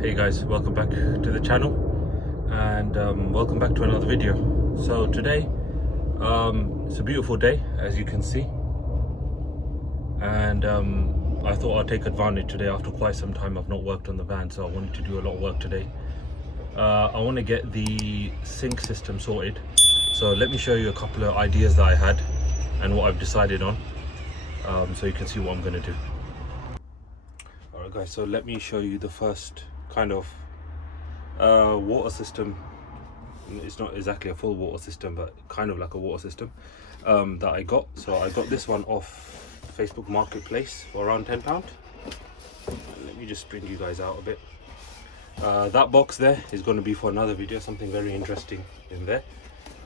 Hey guys, welcome back to the channel, and welcome back to another video. So today it's a beautiful day, as you can see, and I thought I'd take advantage today. After quite some time I've not worked on the van, so I wanted to do a lot of work today. I want to get the sync system sorted, so let me show you a couple of ideas that I had and what I've decided on, so you can see what I'm going to do. Alright guys, so let me show you the first kind of water system. It's not exactly a full water system, but kind of like a water system that I got. So I got this one off Facebook Marketplace for around £10. Let me just bring you guys out a bit. That box there is going to be for another video, something very interesting in there,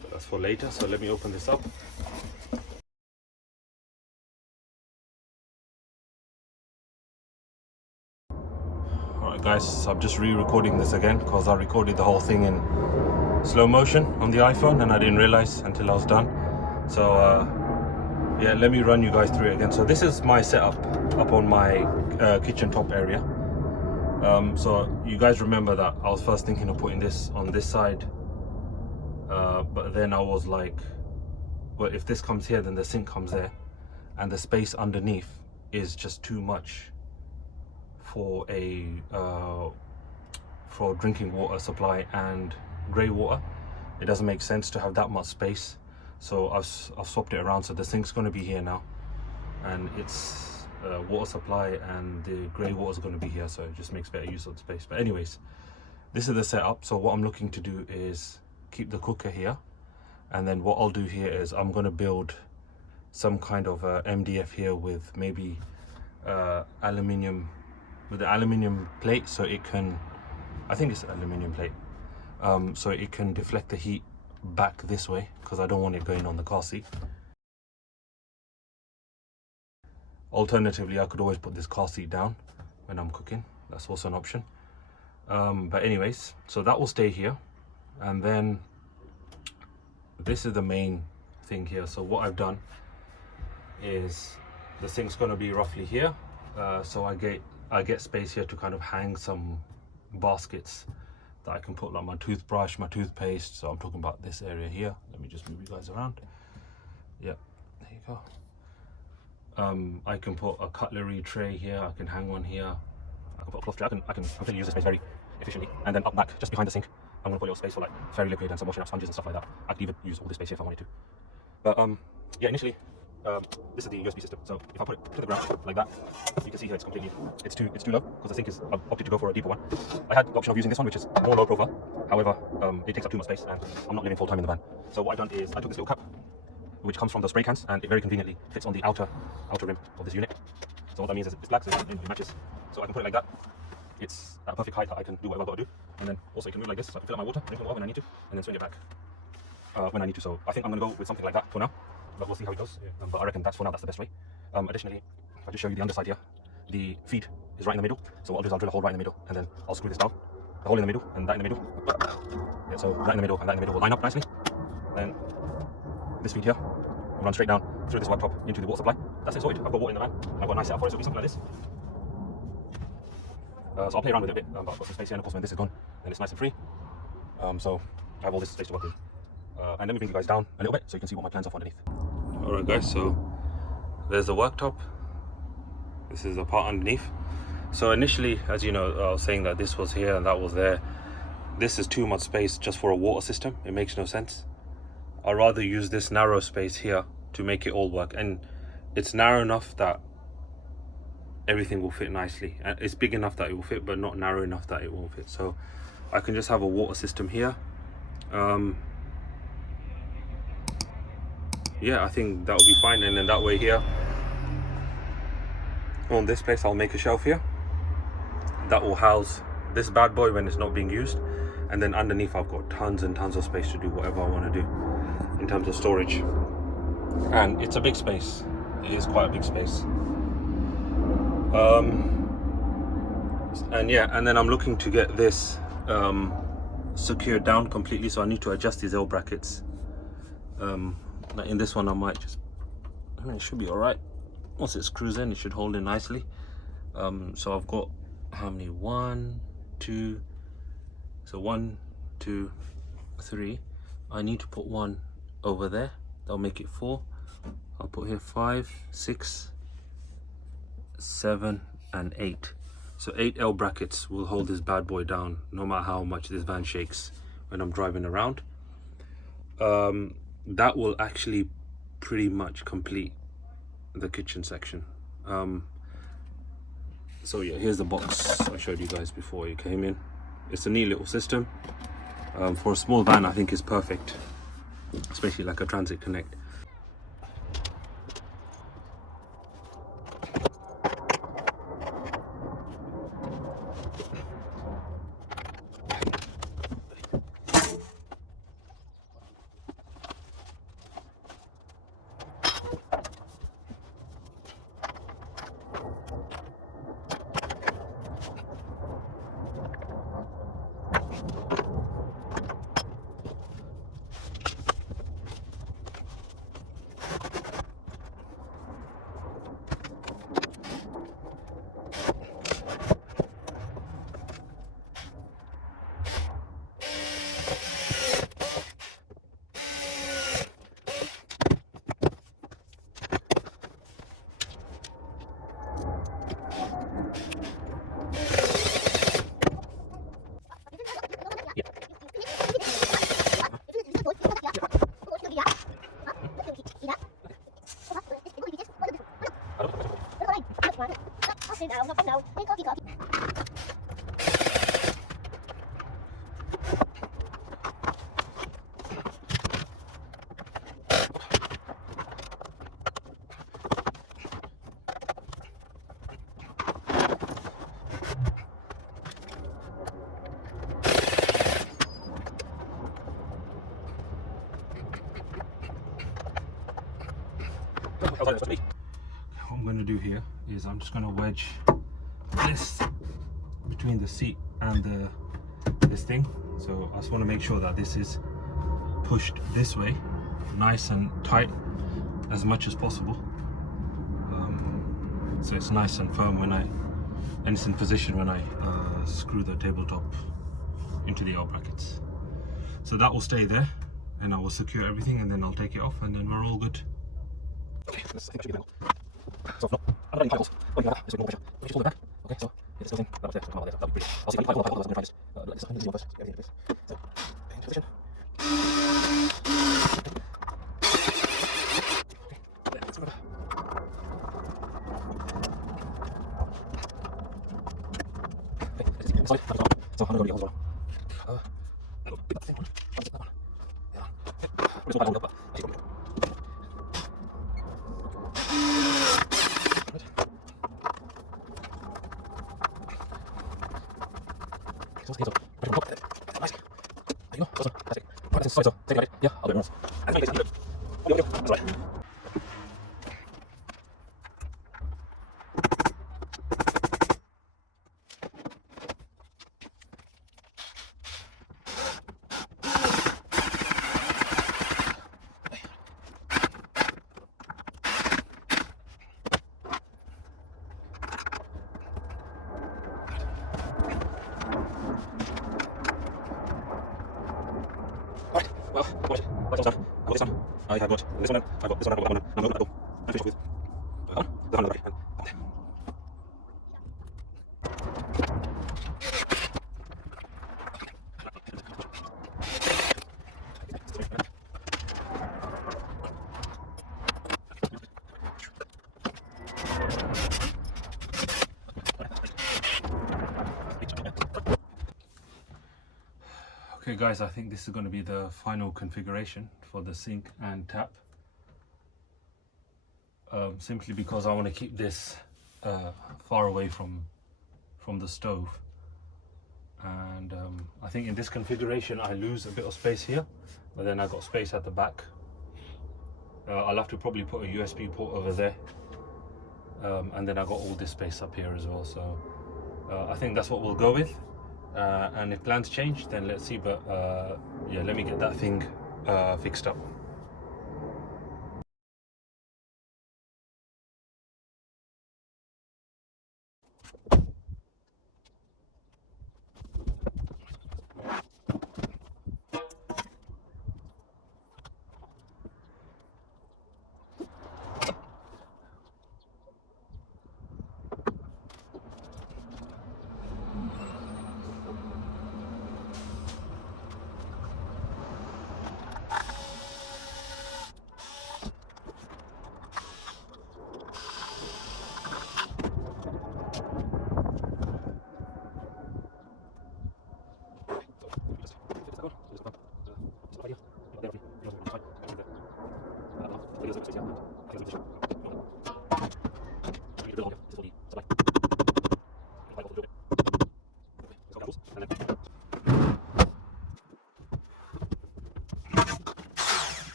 but that's for later. So let me open this up. Alright guys, so I'm just re-recording this again because I recorded the whole thing in slow motion on the iPhone and I didn't realize until I was done. So yeah, let me run you guys through it again. So this is my setup up on my kitchen top area. So you guys remember that I was first thinking of putting this on this side, but then I was like, well, if this comes here then the sink comes there, and the space underneath is just too much for a for drinking water supply and grey water. It doesn't make sense to have that much space, so I've swapped it around. So the sink's going to be here now, and it's water supply, and the grey water is going to be here, so it just makes better use of the space. But anyways, this is the setup. So what I'm looking to do is keep the cooker here, and then what I'll do here is I'm going to build some kind of MDF here with maybe aluminium, with the aluminium plate, so it can, I think it's aluminium plate, so it can deflect the heat back this way, because I don't want it going on the car seat. Alternatively, I could always put this car seat down when I'm cooking. That's also an option. But anyways, so that will stay here, and then this is the main thing here. So what I've done is the sink's going to be roughly here, so I get space here to kind of hang some baskets that I can put, like my toothbrush, my toothpaste. So I'm talking about this area here. Let me just move you guys around. Yep, there you go. I can put a cutlery tray here. I can hang one here. I can put a cloth tray. I can use the space very efficiently. And then up back, just behind the sink, I'm gonna put a little space for like fairy liquid and some washing up sponges and stuff like that. I could even use all this space here if I wanted to. But yeah, initially, this is the USB system. So if I put it to the ground like that, you can see here it's too low, because the sink is, I've opted to go for a deeper one. I had the option of using this one, which is more low profile. However, it takes up too much space, and I'm not living full time in the van. So what I've done is I took this little cup, which comes from the spray cans, and it very conveniently fits on the outer rim of this unit. So what that means is it's black, so it matches. So I can put it like that. It's at a perfect height that I can do whatever I've got to do. And then also it can move like this, so I can fill up my water, drink the water when I need to, and then swing it back when I need to. So I think I'm going to go with something like that for now, but we'll see how it goes. But I reckon that's, for now, that's the best way. Additionally, I'll just show you the underside here. The feed is right in the middle, so what I'll do is I'll drill a hole right in the middle, and then I'll screw this down. The hole in the middle, and that in the middle. Yeah, so that in the middle and that in the middle will line up nicely. Then this feed here will run straight down through this worktop into the water supply. That's it, sorted. I've got water in the van. I've got a nice setup for it, so it'll be something like this. So I'll play around with it a bit, but I've got some space here, and of course when this is gone, then it's nice and free. So I have all this space to work with. And let me bring you guys down a little bit so you can see what my plans are for underneath. Alright guys, so there's the worktop. This is the part underneath. So initially, as you know, I was saying that this was here and that was there. This is too much space just for a water system. It makes no sense. I'd rather use this narrow space here to make it all work. And it's narrow enough that everything will fit nicely. And it's big enough that it will fit, but not narrow enough that it won't fit. So I can just have a water system here. Yeah, I think that will be fine. And then that way here, on this place, I'll make a shelf here that will house this bad boy when it's not being used. And then underneath, I've got tons and tons of space to do whatever I want to do in terms of storage. And it's a big space. It is quite a big space. And yeah, and then I'm looking to get this secured down completely, so I need to adjust these L brackets. Like in this one, I might just, I mean, it should be all right. Once it screws in, it should hold in nicely. So I've got how many? 1, 2, so 1, 2, 3. I need to put one over there. That'll make it 4. I'll put here 5, 6, 7, and 8. So 8 L brackets will hold this bad boy down no matter how much this van shakes when I'm driving around. That will actually pretty much complete the kitchen section. So yeah, here's the box I showed you guys before you came in. It's a neat little system. For a small van, I think it's perfect, especially like a Transit Connect. What I'm going to do here is I'm just going to wedge this between the seat and this thing. So I just want to make sure that this is pushed this way, nice and tight as much as possible. So it's nice and firm and it's in position when I screw the tabletop into the L brackets. So that will stay there, and I will secure everything, and then I'll take it off, and then we're all good. Okay, this I think should be the so no, I'm not any piles. Oh, you got that. This way, no pressure. We just hold it back. Okay, so this goes in. That'll stay. That'll be pretty. I'll see if I can pull it. I'm gonna try this. Let's just see first. Everything in place. So, into position. Yeah, let's move it. Okay, let's see inside. So I'm gonna go the other one. No, pick up the same one. I'll take that one. Yeah. Okay. We're just gonna hold it up, but I think we'll do it. Yeah, I'll do it once. That's right. Alright, well, what's done? I've got this one. I have got this one. I've got this one. I've got that one. I'm going to go and finish with that one. The one on the right. And up there. Okay guys, I think this is going to be the final configuration for the sink and tap. Simply because I want to keep this far away from the stove, and I think in this configuration I lose a bit of space here, but then I got space at the back. I'll have to probably put a USB port over there, and then I got all this space up here as well. So I think that's what we'll go with. And if plans change, then let's see, but yeah, let me get that thing fixed up.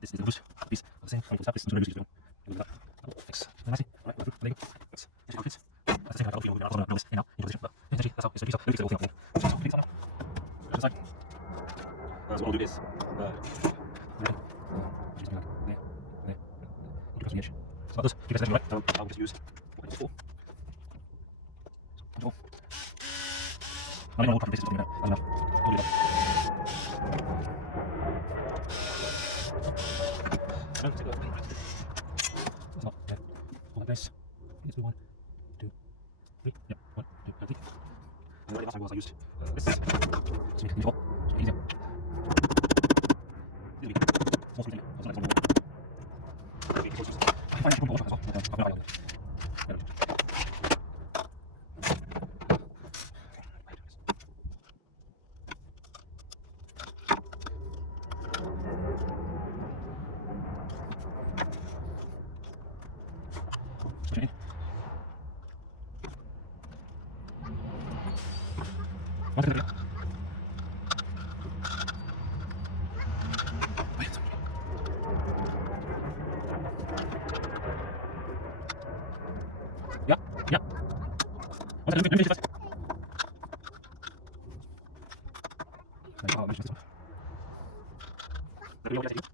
This is the loose piece of the same. I'm going to this. I'm going to use it. Thanks. Nice. All right. There you go. That's it. That's the same. I don't feel we're not this. Now into position. Essentially, that's how it's a piece of. Look at the whole thing. So please stop. Just like. So what I'll do is. Just like there. There. Keep the edge. So this. Keep it right. I'll just use. What it's for. Control. I don't know what kind of this is now. I don't know. I'll do that. It's not bad. All like this. Let's do 1, 2, 3. Yep, 1, 2, 3. And the last time was I used this. Just make it control. So easier. This will be more scrutiny. Also like one more. I find it more as well. I'm going to yeah, yeah. Let me fix it. Let me fix this one. Let me fix it.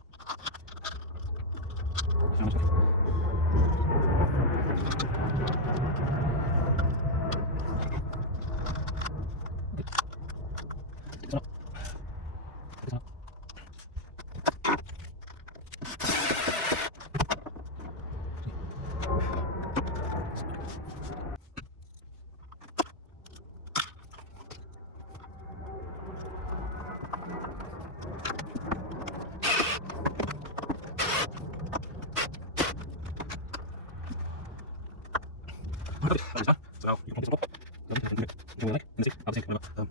So now you can pump this up. I'll take whatever.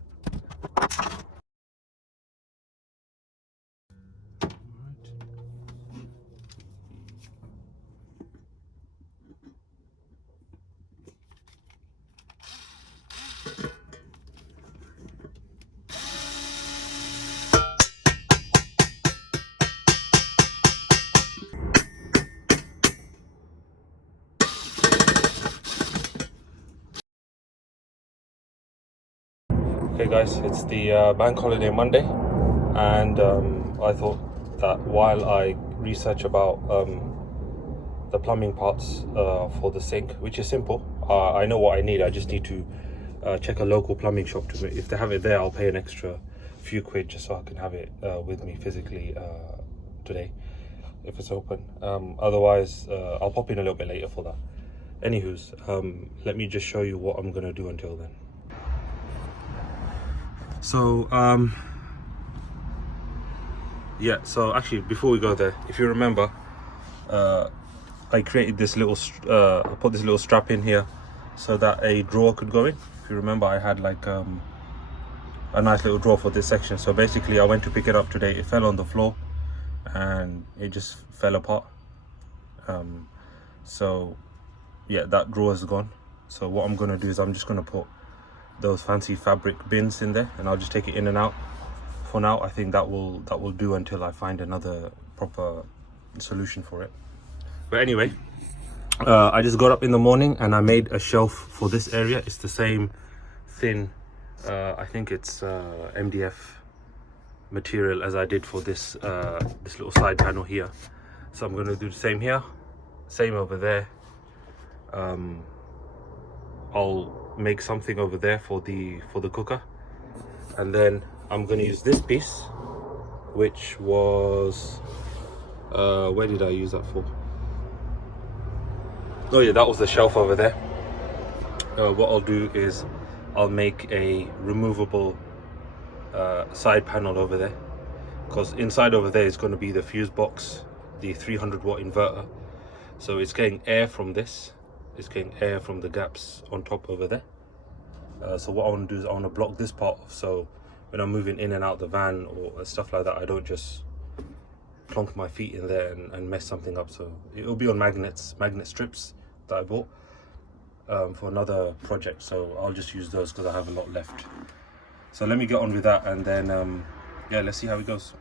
Okay guys, it's the bank holiday Monday, and I thought that while I research about the plumbing parts for the sink, which is simple, I know what I need. I just need to check a local plumbing shop. If they have it there, I'll pay an extra few quid just so I can have it with me physically today if it's open. Otherwise I'll pop in a little bit later for that. Anywho's, let me just show you what I'm gonna do until then. So yeah, so actually before we go there, if you remember, I created this little I put this little strap in here so that a drawer could go in. If you remember, I had like a nice little drawer for this section. So basically I went to pick it up today, it fell on the floor and it just fell apart. So yeah, that drawer is gone. So what I'm gonna do is I'm just gonna put those fancy fabric bins in there, and I'll just take it in and out. For now, I think that will do until I find another proper solution for it. But anyway, I just got up in the morning and I made a shelf for this area. It's the same thin, I think it's MDF material as I did for this this little side panel here. So I'm going to do the same here, same over there. I'll make something over there for the cooker, and then I'm going to use this piece, which was where did I use that for? Oh yeah, that was the shelf over there. what I'll do is I'll make a removable side panel over there, because inside over there is going to be the fuse box, the 300 watt inverter. So it's getting air from this, it's getting air from the gaps on top over there. So what I want to do is I want to block this part off, so when I'm moving in and out the van or stuff like that, I don't just plonk my feet in there and mess something up. So it'll be on magnet strips that I bought for another project, so I'll just use those because I have a lot left. So let me get on with that, and then yeah, let's see how it goes.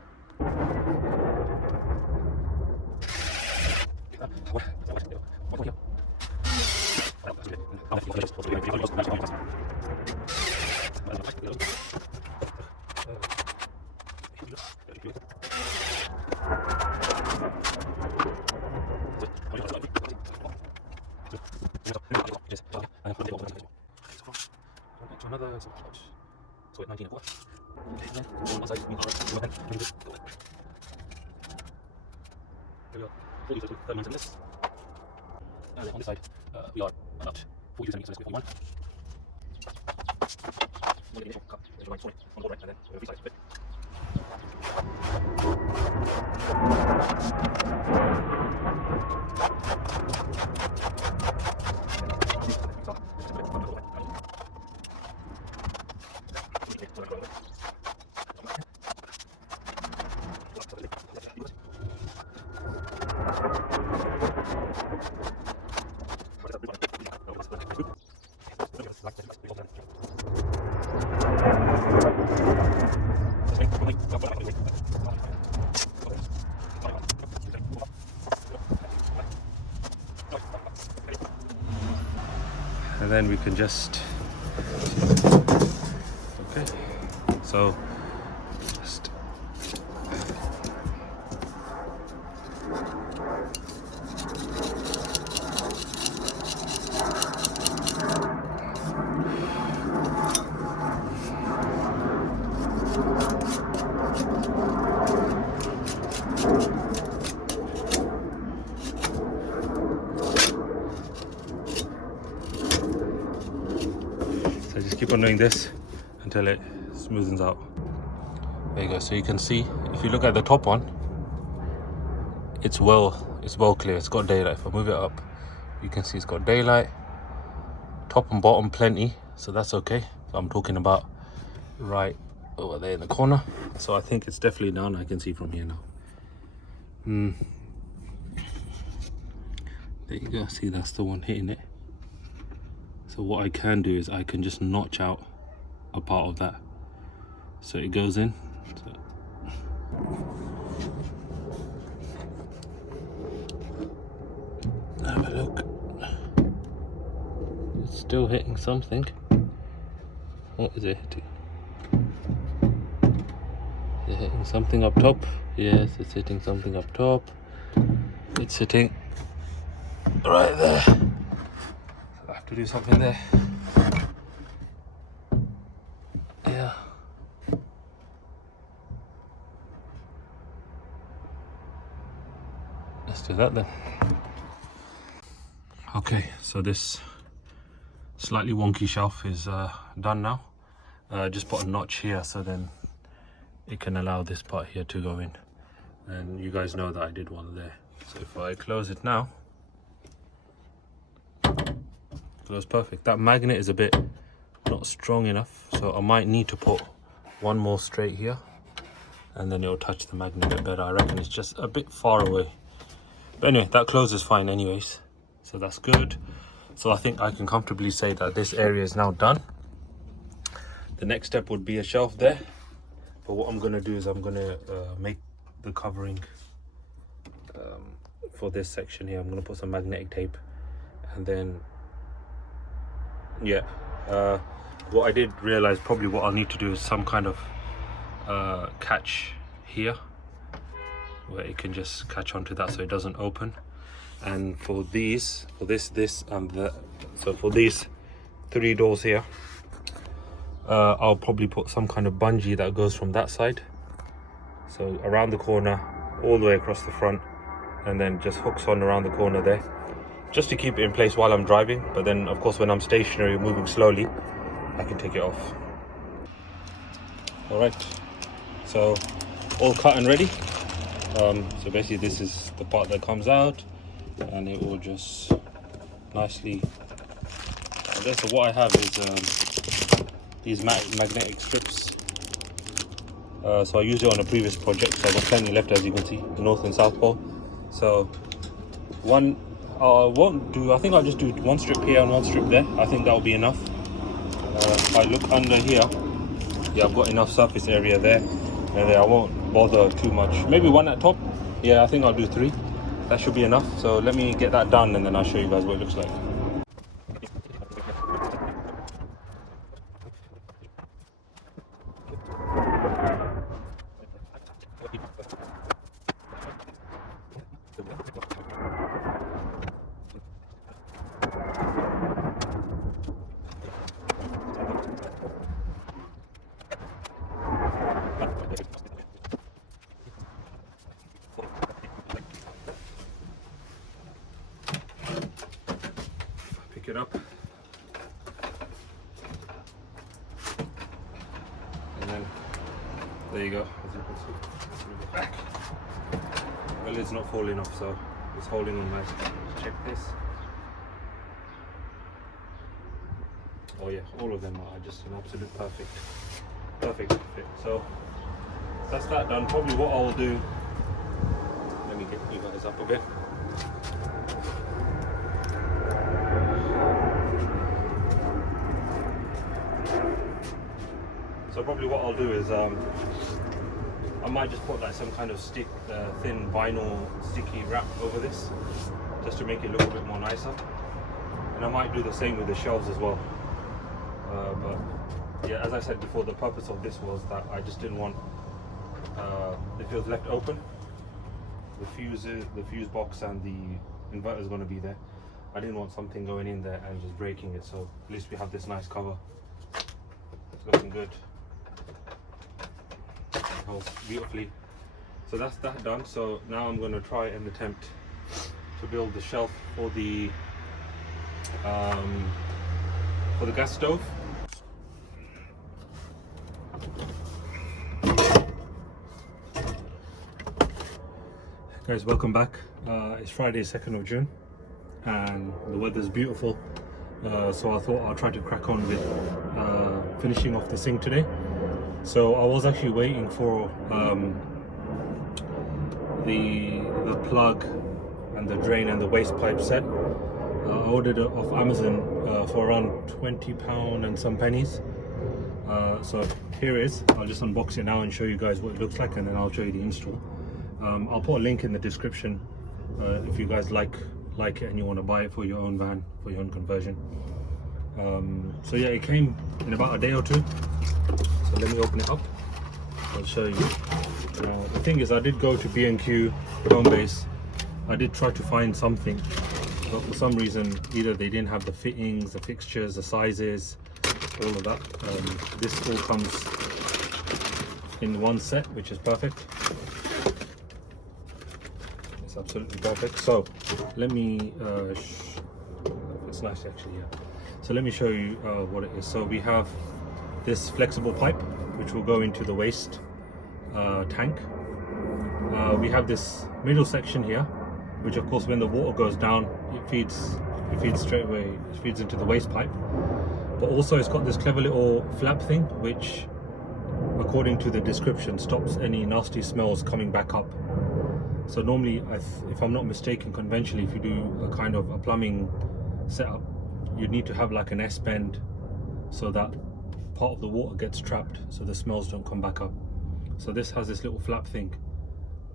So at 19 and 4. On side, we are here we go. 39 in this. And then on this side, we are about 42 centimeters square feet. One initial cup, on the right, and then three sides fit. And then we can just, okay, so just keep on doing this until it smoothens out. There you go. So you can see, if you look at the top one, it's well clear. It's got daylight. If I move it up, you can see it's got daylight, top and bottom plenty, so that's okay. I'm talking about right over there in the corner. So I think it's definitely down. I can see from here now. There you go. See, that's the one hitting it. So what I can do is I can just notch out a part of that, so it goes in. So have a look. It's still hitting something. What is it hitting? Is it hitting something up top? Yes, it's hitting something up top. It's hitting right there. To do something there. Yeah. Let's do that then. Okay, so this slightly wonky shelf is done now. Just put a notch here so then it can allow this part here to go in. And you guys know that I did one there. So if I close it now, that's perfect. That magnet is a bit not strong enough, so I might need to put one more straight here, and then it'll touch the magnet a bit better. I reckon it's just a bit far away, but anyway, that closes fine anyways, so that's good. So I think I can comfortably say that this area is now done. The next step would be a shelf there, but what I'm going to do is I'm going to make the covering for this section here. I'm going to put some magnetic tape, and then yeah, what I did realize, probably what I'll need to do is some kind of catch here where it can just catch onto that so it doesn't open. And for these, for this and that, so for these 3 doors here, I'll probably put some kind of bungee that goes from that side, so around the corner all the way across the front, and then just hooks on around the corner there. just to keep it in place while I'm driving, but then of course when I'm stationary, moving slowly, I can take it off. All right, so all cut and ready. So basically this is the part that comes out, and it will just nicely, I guess what I have is these magnetic strips. So I used it on a previous project, so I've got plenty left, as you can see, the North and South Pole. So one, I think I'll just do one strip here and one strip there. I think that'll be enough. If I look under here, yeah, I've got enough surface area there, and there I won't bother too much. Maybe one at top. Yeah, I think I'll do 3. That should be enough. So let me get that done, and then I'll show you guys what it looks like. Pick it up, and then there you go. As you can see, through the back. The lid's not falling off, so it's holding on nice. Check this. Oh yeah, all of them are just an absolute perfect fit. So that's that done. Probably what I'll do, let me get you guys up a bit. So probably what I'll do is I might just put like some kind of thin vinyl sticky wrap over this, just to make it look a bit more nicer. And I might do the same with the shelves as well. But yeah, as I said before, the purpose of this was that I just didn't want if it was left open, the fuse box and the inverter is going to be there. I didn't want something going in there and just breaking it. So at least we have this nice cover. It's looking good. Oh, beautifully. So that's that done. So now I'm going to try and attempt to build the shelf for the gas stove. Guys, welcome back. It's Friday, 2nd of June, and the weather's beautiful. So I thought I'll try to crack on with finishing off the sink today. So I was actually waiting for the plug and the drain and the waste pipe set. I ordered it off Amazon for around £20 and some pennies. So here it is. I'll just unbox it now and show you guys what it looks like, and then I'll show you the install. I'll put a link in the description if you guys like it and you want to buy it for your own van, for your own conversion. So yeah, it came in about a day or 2. So let me open it up. I'll show you. The thing is, I did go to B&Q, Homebase. I did try to find something, but for some reason either they didn't have the fittings, the fixtures, the sizes, all of that. This all comes in one set, which is perfect. It's absolutely perfect. So let me it's nice actually, yeah. So let me show you what it is. So we have this flexible pipe which will go into the waste tank. We have this middle section here, which of course when the water goes down, it feeds straight away, it feeds into the waste pipe. But also it's got this clever little flap thing, which according to the description stops any nasty smells coming back up. So normally, if I'm not mistaken, conventionally, if you do a kind of a plumbing setup, you'd need to have like an S-bend so that part of the water gets trapped, so the smells don't come back up. So this has this little flap thing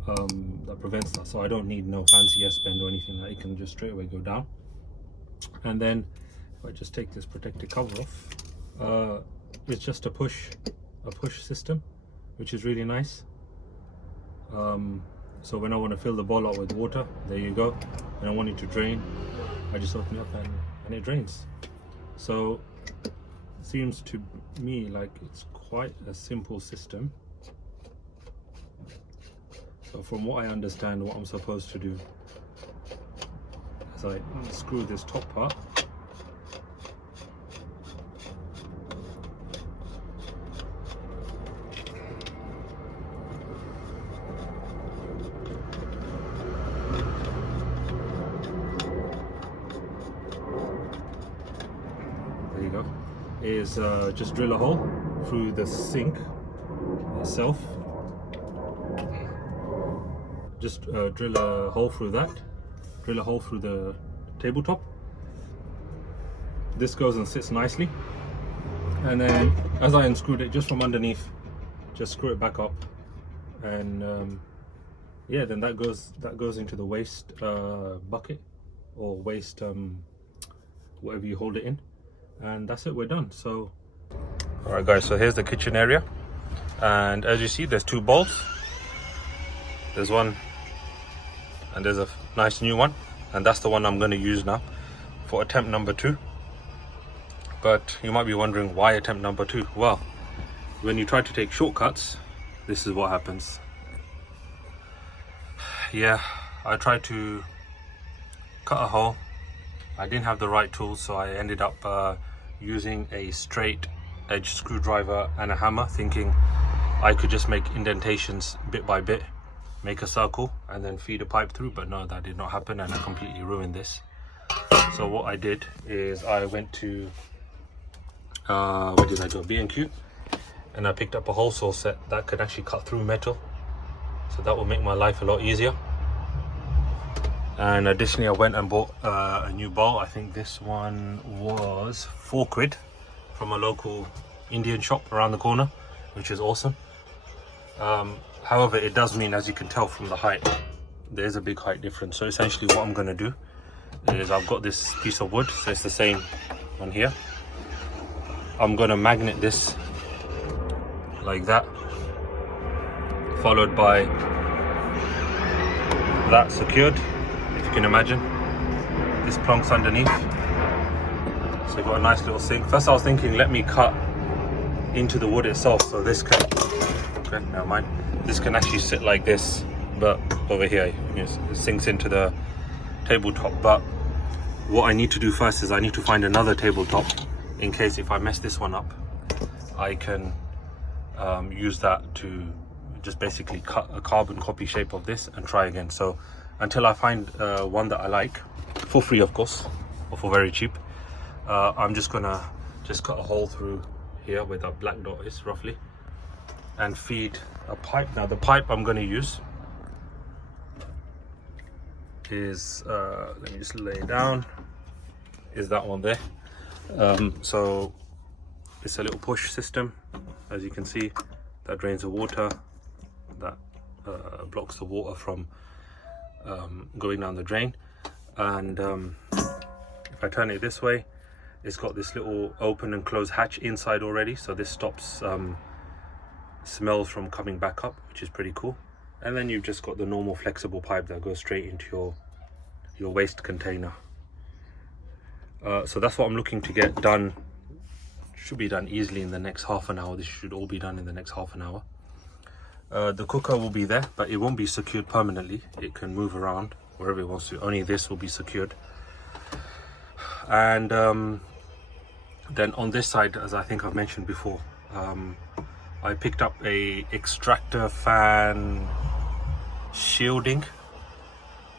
that prevents that. So I don't need no fancy S-bend or anything. That it can just straight away go down. And then if I just take this protective cover off, it's just a push system, which is really nice. So when I want to fill the bowl up with water, there you go. And I want it to drain, I just open it up and it drains. So it seems to me like it's quite a simple system. So from what I understand, what I'm supposed to do is is I unscrew this top part. There you go. Is just drill a hole through the sink itself. Just drill a hole through that. Drill a hole through the tabletop. This goes and sits nicely. And then as I unscrewed it just from underneath, just screw it back up. And yeah, then that goes into the waste bucket or waste whatever you hold it in. And that's it, we're done. So all right guys, so here's the kitchen area, and as you see there's two bowls. There's one and there's a nice new one, and that's the one I'm going to use now for attempt number 2. But you might be wondering, why attempt number 2? Well, when you try to take shortcuts, this is what happens. Yeah, I tried to cut a hole. I didn't have the right tools, so I ended up using a straight edge screwdriver and a hammer, thinking I could just make indentations bit by bit, make a circle and then feed a pipe through, but no, that did not happen, and I completely ruined this. So what I did is I went to where did I go? B&Q, and I picked up a hole saw set that could actually cut through metal, so that will make my life a lot easier. And additionally I went and bought a new bowl. I think this one was £4 from a local Indian shop around the corner, which is awesome. However, it does mean, as you can tell from the height, there's a big height difference. So essentially what I'm going to do is, I've got this piece of wood, so it's the same on here. I'm going to magnet this like that, followed by that secured, if you can imagine. This plunk's underneath, so you've got a nice little sink. First I was thinking, let me cut into the wood itself, so this can, okay, never mind, this can actually sit like this, but over here it sinks into the tabletop. But what I need to do first is I need to find another tabletop, in case if I mess this one up, I can use that to just basically cut a carbon copy shape of this and try again. So until I find one that I like, for free of course, or for very cheap, I'm just gonna cut a hole through here where that black dot is roughly, and feed a pipe. Now the pipe I'm going to use is let me just lay it down, is that one there. So it's a little push system, as you can see, that drains the water, that blocks the water from going down the drain. And if I turn it this way, it's got this little open and close hatch inside already, so this stops smells from coming back up, which is pretty cool. And then you've just got the normal flexible pipe that goes straight into your waste container. So that's what I'm looking to get done. Should be done easily in the next half an hour. This should all be done in the next half an hour. The cooker will be there, but it won't be secured permanently. It can move around wherever it wants to. Only this will be secured. And then on this side, as I think I've mentioned before, I picked up a extractor fan shielding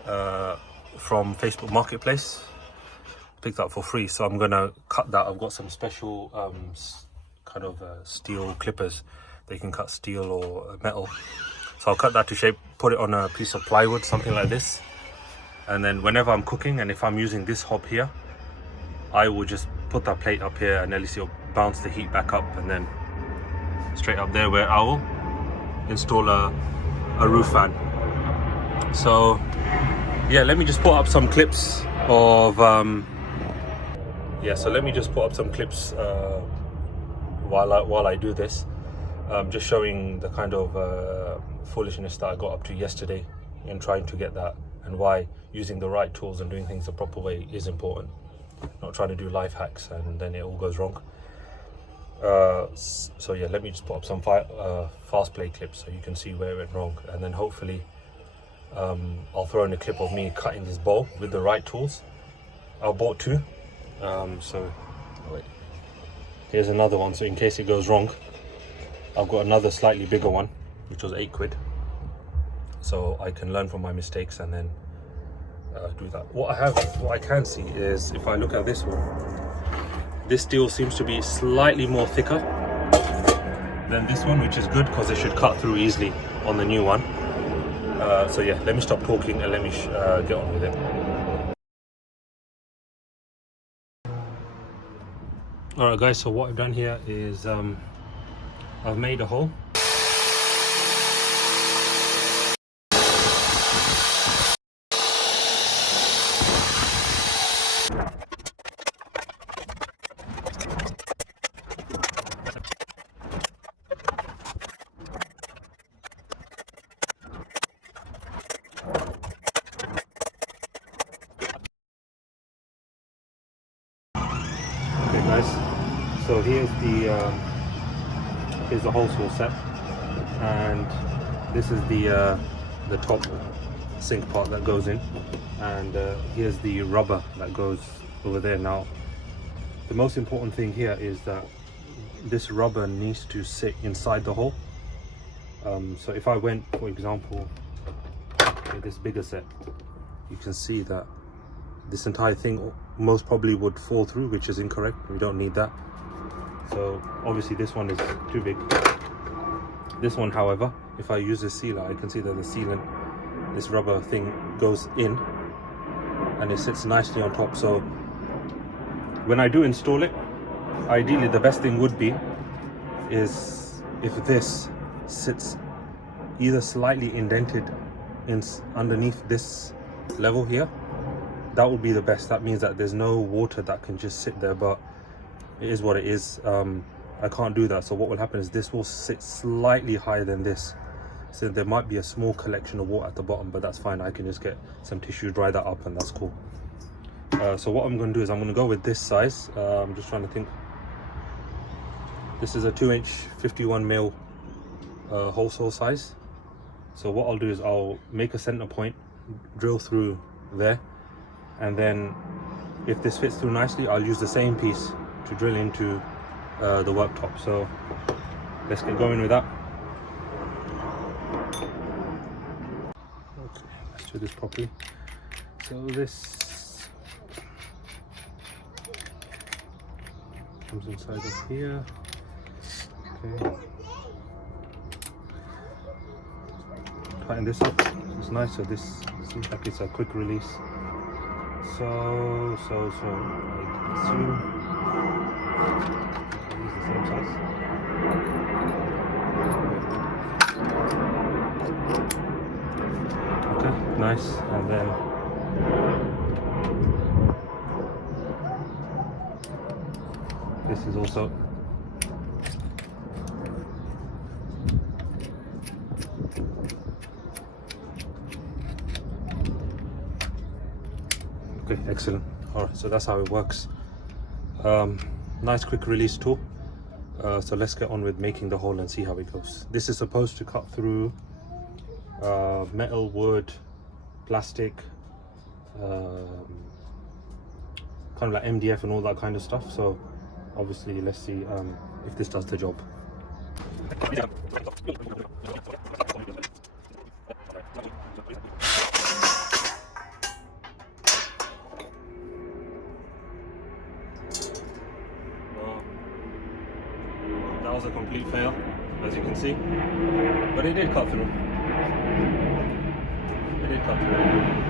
from Facebook Marketplace. Picked up for free, so I'm gonna cut that. I've got some special kind of steel clippers. They can cut steel or metal, so I'll cut that to shape, put it on a piece of plywood, something like this, and then whenever I'm cooking and if I'm using this hob here, I will just put that plate up here, and at least it'll bounce the heat back up, and then straight up there where I will install a roof fan. So yeah, let me just put up some clips of so let me just put up some clips while I do this, just showing the kind of foolishness that I got up to yesterday in trying to get that, and why using the right tools and doing things the proper way is important. Not trying to do life hacks and then it all goes wrong. So yeah, let me just put up some fast play clips so you can see where it went wrong, and then hopefully I'll throw in a clip of me cutting this bowl with the right tools, I bought two. So wait, here's another one. So in case it goes wrong, I've got another slightly bigger one, which was £8. So I can learn from my mistakes and then do that. What I can see is, if I look at this one, this steel seems to be slightly more thicker than this one, which is good because it should cut through easily on the new one. So yeah, let me stop talking and let me get on with it. Alright guys, so what I've done here is I've made a hole. Okay guys, so here's the hole saw set, and this is the top sink part that goes in, and here's the rubber that goes over there. Now the most important thing here is that this rubber needs to sit inside the hole. So if I went, for example, with this bigger set, you can see that this entire thing most probably would fall through, which is incorrect. We don't need that. So obviously this one is too big. This one, however, if I use this sealer, I can see that the sealant, this rubber thing, goes in and it sits nicely on top. So when I do install it, ideally the best thing would be is if this sits either slightly indented in underneath this level here. That would be the best. That means that there's no water that can just sit there, but it is what it is. I can't do that. So what will happen is this will sit slightly higher than this. So there might be a small collection of water at the bottom, but that's fine. I can just get some tissue, dry that up, and that's cool. So what I'm going to do is I'm going to go with this size. I'm just trying to think. This is a 2-inch 51mm hole saw size. So what I'll do is I'll make a center point, drill through there, and then if this fits through nicely, I'll use the same piece to drill into the worktop. So let's get going with that. Okay, let's do this properly. So this comes inside of here. Okay, tighten this up. It's nice. So this seems like it's a quick release. So I assume use the same size. Okay, nice. And then this is also okay, excellent. All right, so that's how it works. Nice quick release tool. So let's get on with making the hole and see how it goes. This is supposed to cut through metal, wood, plastic, kind of like MDF and all that kind of stuff. So obviously let's see if this does the job. That was a complete fail, as you can see, but it did cut through. It did cut through.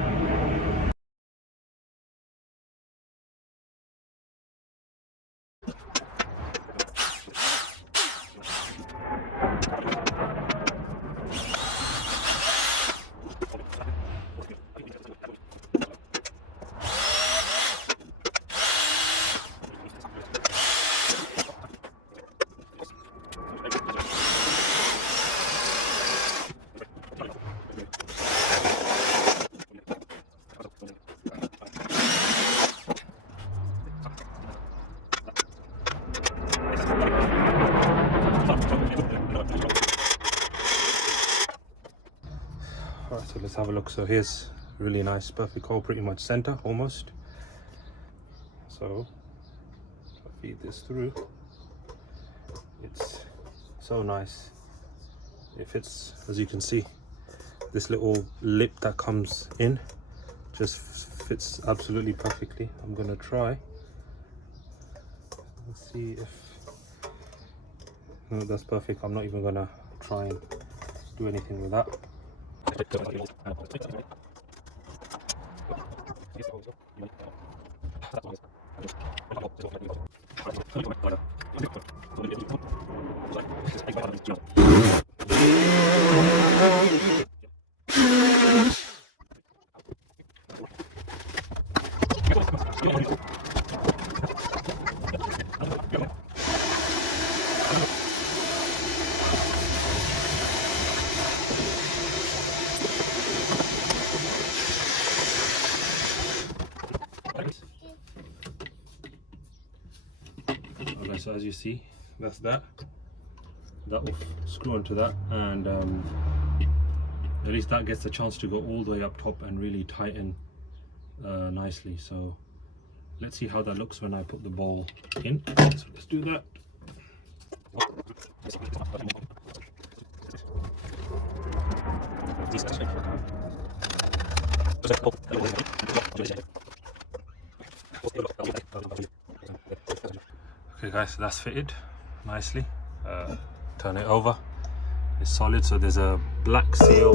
Alright, so let's have a look. So here's really nice, perfect hole, pretty much center almost. So if I feed this through, it's so nice. It fits, as you can see, this little lip that comes in just fits absolutely perfectly. I'm gonna try. Let's see if, no, that's perfect. I'm not even gonna try and do anything with that. Okay, so as you see, that's that will screw onto that, and at least that gets the chance to go all the way up top and really tighten nicely. So let's see how that looks when I put the ball in. So let's do that. Okay guys, so that's fitted nicely. Turn it over. It's solid, so there's a black seal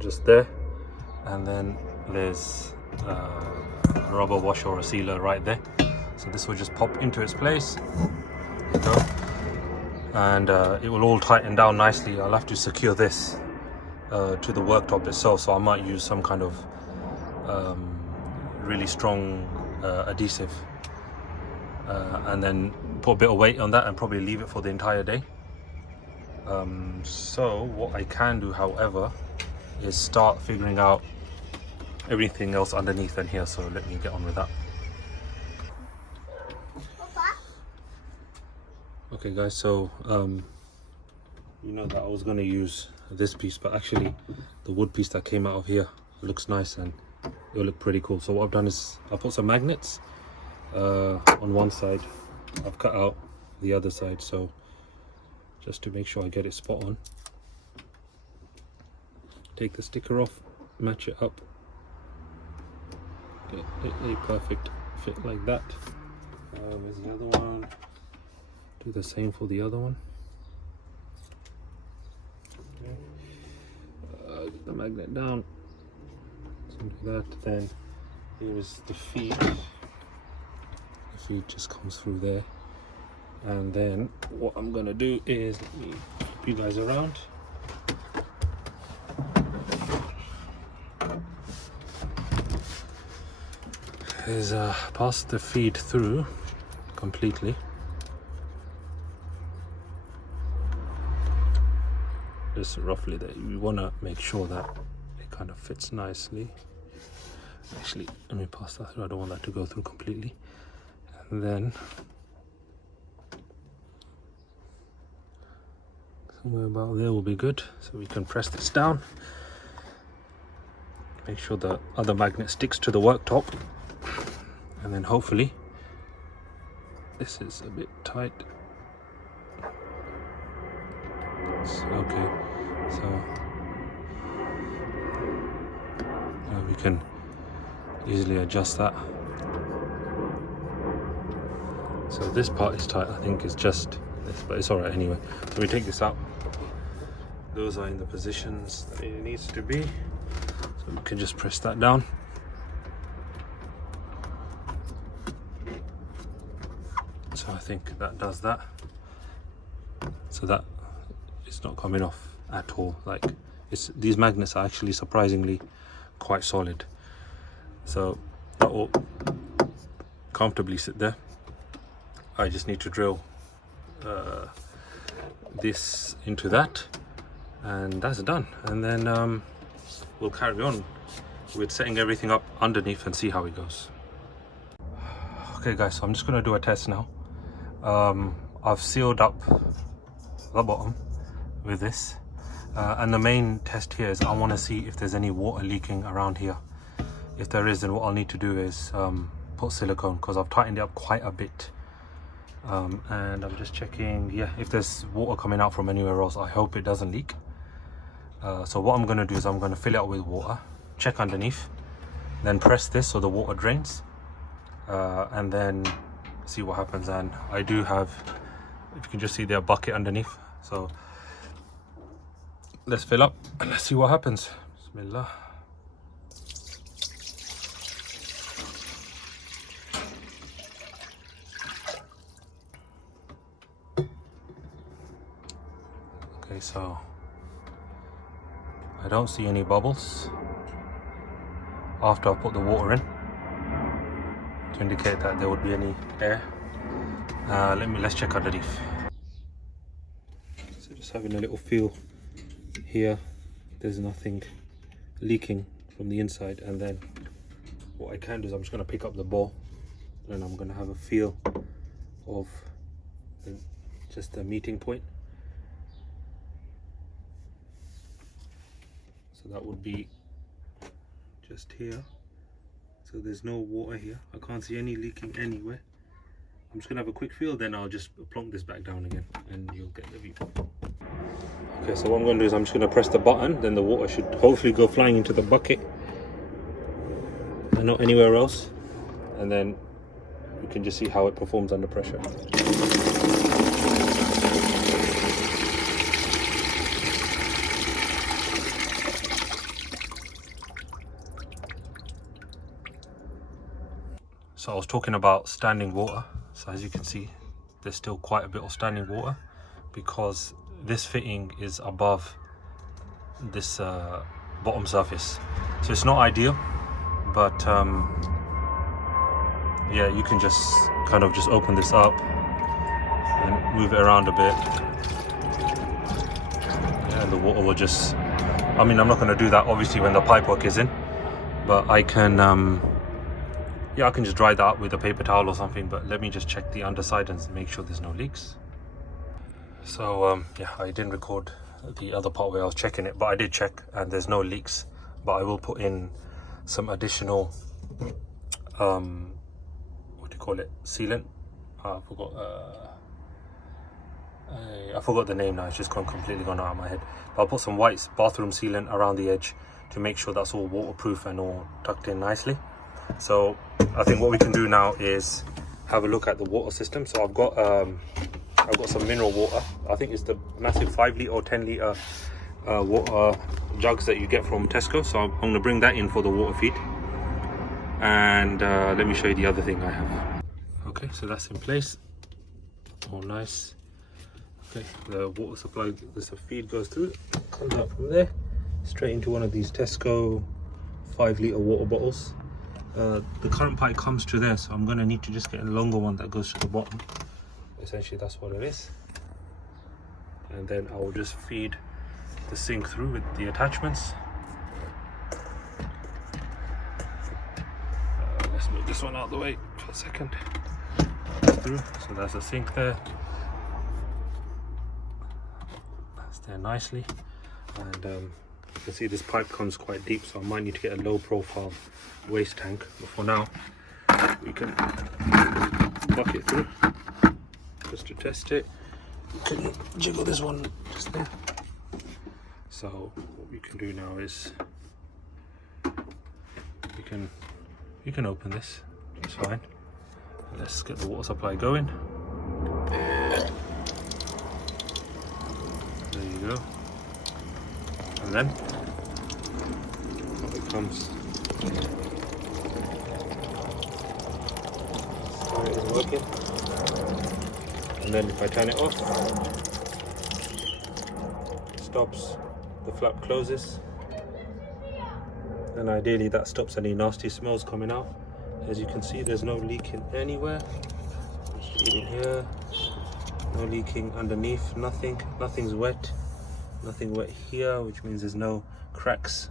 just there, and then there's a rubber washer or a sealer right there. So this will just pop into its place. There you go. And it will all tighten down nicely. I'll have to secure this to the worktop itself, so I might use some kind of really strong adhesive, and then put a bit of weight on that and probably leave it for the entire day. So what I can do, however, is start figuring out everything else underneath and here. So let me get on with that. Okay guys, so you know that I was going to use this piece, but actually the wood piece that came out of here looks nice and it will look pretty cool. So what I've done is I put some magnets on one side. I've cut out the other side, so just to make sure I get it spot on. Take the sticker off, match it up, get a perfect fit like that. There's the other one. Do the same for the other one. Okay. Get the magnet down. Something like that. Then here is the feed. The feed just comes through there. And then what I'm gonna do is, let me flip you guys around. Is pass the feed through completely. Just roughly there. You want to make sure that it kind of fits nicely. Actually, let me pass that through. I don't want that to go through completely. And then somewhere about there will be good. So we can press this down. Make sure the other magnet sticks to the worktop. And then hopefully this is a bit tight. Okay, so we can easily adjust that. So this part is tight. I think it's just this, but it's all right anyway. So we take this out. Those are in the positions that it needs to be. So we can just press that down. So I think that does that. So that it's not coming off at all. Like, these magnets are actually surprisingly quite solid. So that will comfortably sit there. I just need to drill this into that, and that's done. And then we'll carry on with setting everything up underneath and see how it goes. Okay guys, so I'm just going to do a test now. I've sealed up the bottom with this, and the main test here is I want to see if there's any water leaking around here. If there is, then what I'll need to do is put silicone because I've tightened it up quite a bit. And I'm just checking, yeah, if there's water coming out from anywhere else. I hope it doesn't leak. So what I'm going to do is I'm going to fill it up with water, check underneath, then press this so the water drains, and then see what happens. And I do have, if you can just see there, a bucket underneath. So let's fill up and let's see what happens. Bismillah. Okay, so I don't see any bubbles after I put the water in to indicate that there would be any air. Let's check underneath. So just having a little feel here, there's nothing leaking from the inside. And then what I can do is I'm just going to pick up the bowl and I'm going to have a feel of just the meeting point. So that would be just here. So there's no water here. I can't see any leaking anywhere. I'm just gonna have a quick feel, then I'll just plonk this back down again and you'll get the view. Okay, so what I'm gonna do is I'm just gonna press the button, then the water should hopefully go flying into the bucket and not anywhere else. And then you can just see how it performs under pressure. So I was talking about standing water. So as you can see, there's still quite a bit of standing water because this fitting is above this bottom surface. So it's not ideal, but yeah, you can just kind of just open this up and move it around a bit. Yeah, and the water will just, I mean, I'm not going to do that obviously when the pipework is in, but I can yeah, I can just dry that up with a paper towel or something, but let me just check the underside and make sure there's no leaks. So yeah, I didn't record the other part where I was checking it, but I did check and there's no leaks. But I will put in some additional what do you call it, sealant. I forgot the name now, it's just completely gone out of my head. But I'll put some white bathroom sealant around the edge to make sure that's all waterproof and all tucked in nicely. So I think what we can do now is have a look at the water system. So I've got some mineral water. I think it's the massive 5 litre or 10 litre water jugs that you get from Tesco. So I'm going to bring that in for the water feed. And let me show you the other thing I have. Okay, so that's in place. All nice. Okay, the water supply, the feed goes through, comes out from there, straight into one of these Tesco 5 litre water bottles. The current pipe comes to there, so I'm going to need to just get a longer one that goes to the bottom. Essentially that's what it is. And then I will just feed the sink through with the attachments. Let's move this one out of the way for a second. Through. So there's a sink there. That's there nicely. And you can see this pipe comes quite deep, so I might need to get a low profile waste tank, but for now we can buck it through just to test it. You can jiggle this one just there. So what we can do now is you can open this, it's fine. Let's get the water supply going. There you go. And then it comes. Started working. And then if I turn it off, it stops, the flap closes. And ideally that stops any nasty smells coming out. As you can see, there's no leaking anywhere. Even here, no leaking underneath, nothing's wet. Nothing wet here, which means there's no cracks.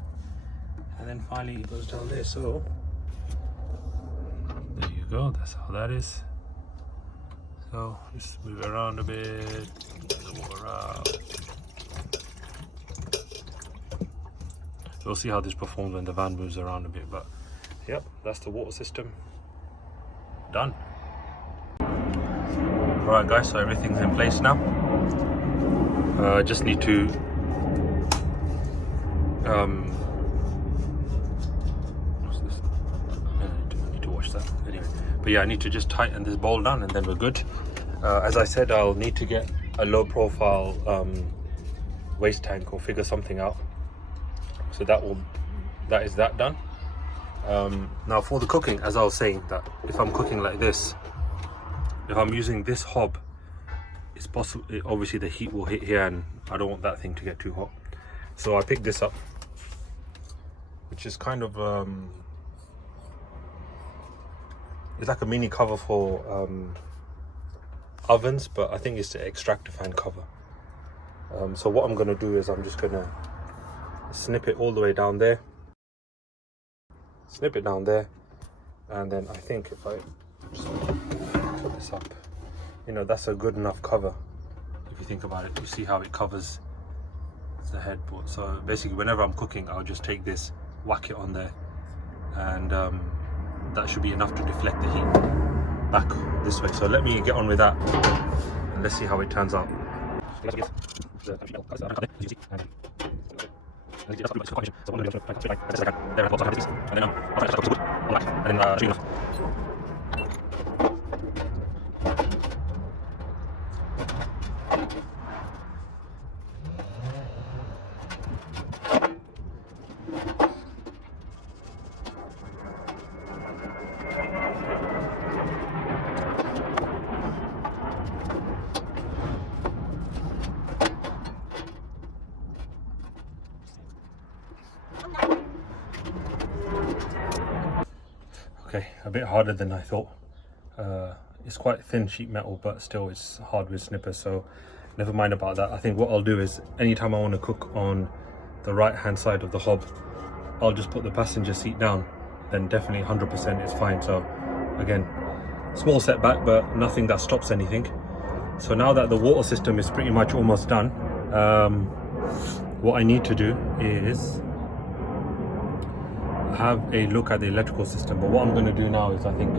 And then finally it goes down there, so there you go, that's how that is. So just move it around a bit, get the water out. We'll see how this performs when the van moves around a bit, but yep, that's the water system. done. Alright guys, so everything's in place now. Just need to what's this? I need to wash that anyway. But yeah, I need to just tighten this bowl down and then we're good. As I said, I'll need to get a low profile waste tank or figure something out. So that is that done. Now for the cooking, as I was saying, that if I'm cooking like this, if I'm using this hob, it's possible, obviously the heat will hit here and I don't want that thing to get too hot. So I picked this up, which is kind of it's like a mini cover for ovens, but I think it's the extractor fan cover. So what I'm going to do is I'm just going to snip it all the way down there, snip it down there, and then I think if I just put this up, you know, that's a good enough cover. If you think about it, you see how it covers the headboard. So basically whenever I'm cooking, I'll just take this, whack it on there, and that should be enough to deflect the heat back this way. So let me get on with that and let's see how it turns out. Okay, a bit harder than I thought. It's quite thin sheet metal, but still it's hard with snippers, so never mind about that. I think what I'll do is anytime I want to cook on the right hand side of the hob, I'll just put the passenger seat down, then definitely 100% is fine. So again, small setback, but nothing that stops anything. So now that the water system is pretty much almost done, what I need to do is have a look at the electrical system. But what I'm going to do now is I think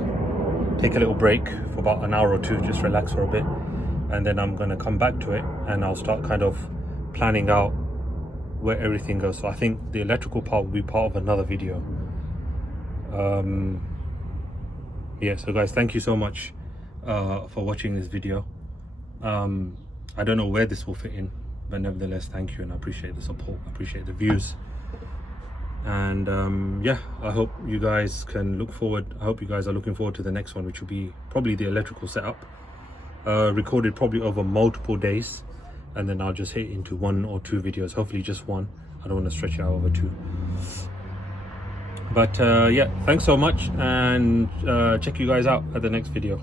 take a little break for about an hour or two, just relax for a bit, and then I'm going to come back to it and I'll start kind of planning out where everything goes. So I think the electrical part will be part of another video. Yeah, so guys, thank you so much for watching this video. I don't know where this will fit in, but nevertheless, thank you, and I appreciate the support, I appreciate the views. And yeah, I hope you guys can look forward. I hope you guys are looking forward to the next one, which will be probably the electrical setup, recorded probably over multiple days, and then I'll just hit into 1 or 2 videos, hopefully just one. I don't want to stretch it out over 2. But yeah, thanks so much, and check you guys out at the next video.